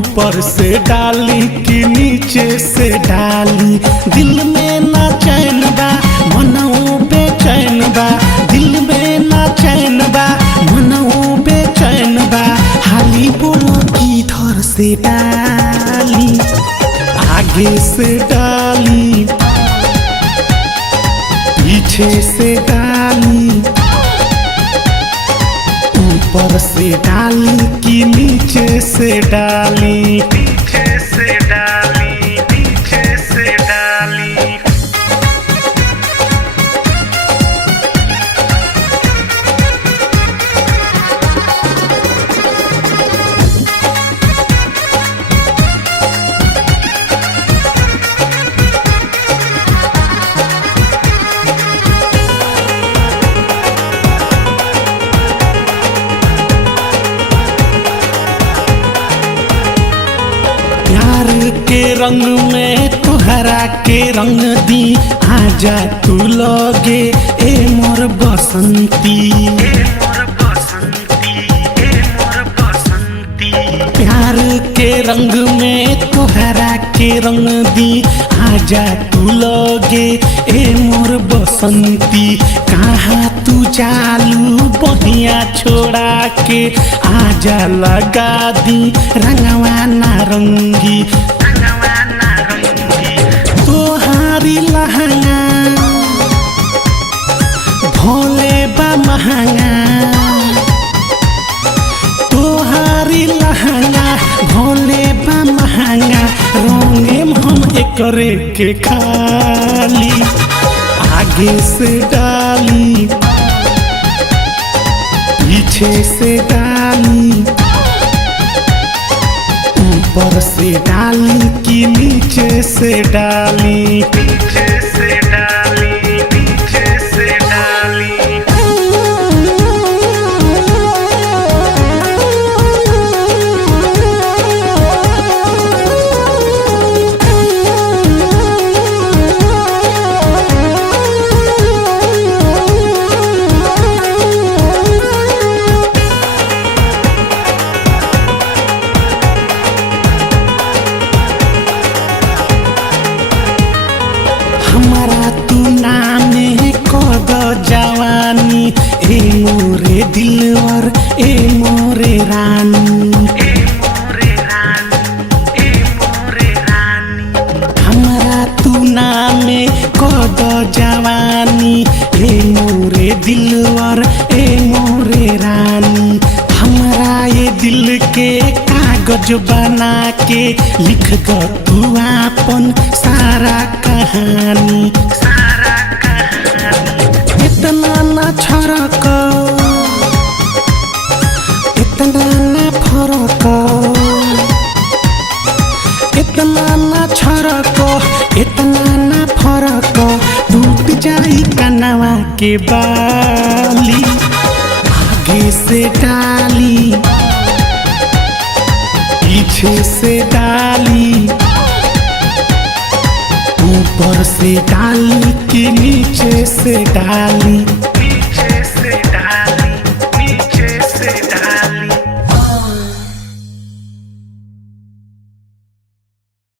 ऊपर से डाली कि नीचे से डाली। दिल में ना चैन बा मनऊ बेचैन बा, दिल में ना चैन बा मनऊ बेचैन बा। हाली बोलो किधर से डाली, आगे से डाली पीछे से डाली, ऊपर से डाली कि नीचे से डाली, नीचे से डाली, नीचे से डाली। प्यार के रंग में तुहरा के रंग दी, आजा तू लगे ए मोर बसंती, ए मोर बसंती, ए मोर बसंती। प्यार के रंग में तुहरा के रंग दी, आजा तू लगे ए मोर बसंती। कहाँ तू चालू बहिया छोड़ा के, आजा लगा दी रंगवा नारंगी, रंगवा नारंगी। तोहारी लहंगा भोले बा महंगा, तोहारी लहंगा भोले बा महंगा। रंगे हम एकरे के खाली, आगे से डाली पीछे से डाली, ऊपर से डाली कि नीचे से डाली, नीचे से डाली, नीचे से डाली। हमारा तू नाम कद जवानी, ए मोरे दिलवर ए मोरे रानी, ए मोरे रानी, ए मोरे रानी। हमारा तू नाम कद जवानी, ए मोरे दिलवर ए मोरे रानी। हमारा ये दिल के कागज बना के लिख ग तू आपन सारा कहानी, सारा कहानी। इतना ना छरक, इतना ना फरक, इतना ना छरक, इतना ना फरक। टूट जाई कनवा के बाली, आगे से डाली पीछे से डाली, ऊपर से डाली कि नीचे से डाली।